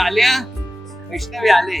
आल्या वैष्णवी आले